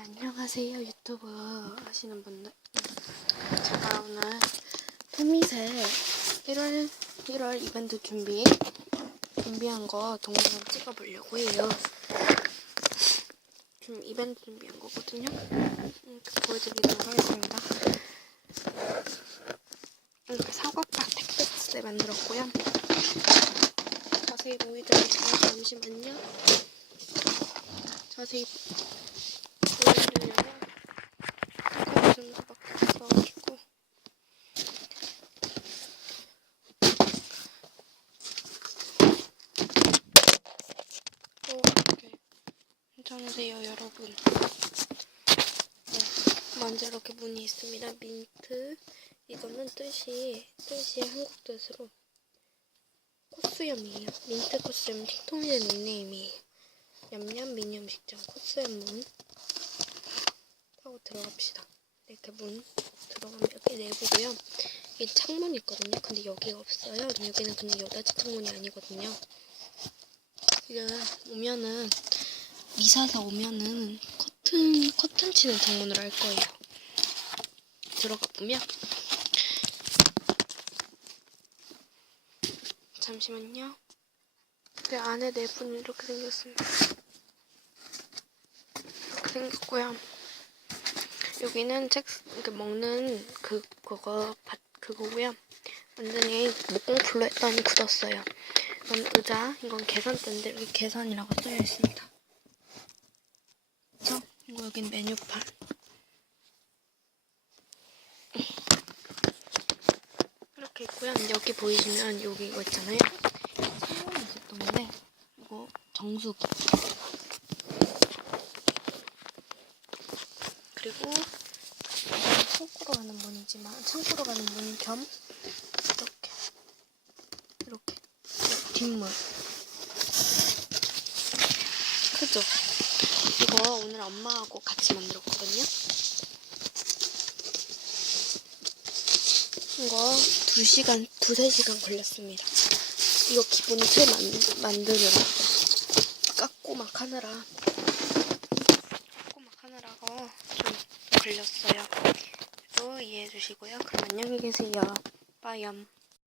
안녕하세요 유튜브 하시는 분들. 제가 오늘 태미새 1월 1월 이벤트 준비 준비한 거 동영상 찍어보려고 해요. 좀 이벤트 준비한 거거든요. 이렇게 보여드리도록 하겠습니다. 이렇게 사과박 택배박스 만들었고요. 자세히 보여드리지만 잠시만요. 자세히 보여드리려면 사과 정도밖에 없어가지고 또 이렇게 괜찮으세요 여러분 네, 먼저 이렇게 문이 있습니다 민트 이거는 뜻이 뜻이 한국 뜻으로 코스염이에요 민트 코스염 틱톡의 닉네임이에요 냠냠 음식점 코스염 문 하고 들어갑시다. 이렇게 문 들어가면 여기 내부고요. 이 창문이 있거든요. 근데 여기가 없어요. 여기는 그냥 여닫이 창문이 아니거든요. 이게 오면은 미사사 오면은 커튼 커튼 치는 창문으로 할 거예요. 들어가 보면 잠시만요. 그 안에 내부는 이렇게 생겼습니다. 이렇게 생겼고요. 여기는 책 먹는 그 그거 밭 그거고요. 완전히 목공풀로 했더니 굳었어요. 이건 의자, 이건 계산대인데 여기 계산이라고 써져 있습니다. 그래서 이거 여긴 메뉴판. 이렇게 있고요. 여기 보이시면 여기 이거 있잖아요. 창문이 있었던데 이거 정수기. 그리고 창고로 가는 문이지만 창고로 가는 문 겸 이렇게 이렇게 뒷문 크죠? 이거 오늘 엄마하고 같이 만들었거든요. 이거 2시간, 2, 3시간 걸렸습니다. 이거 기본이 틀 만, 만드느라 깎고 막 하느라 깎고 막 하느라고 좀 걸렸어요. 이해해 주시고요. 그럼 안녕히 계세요. 빠염.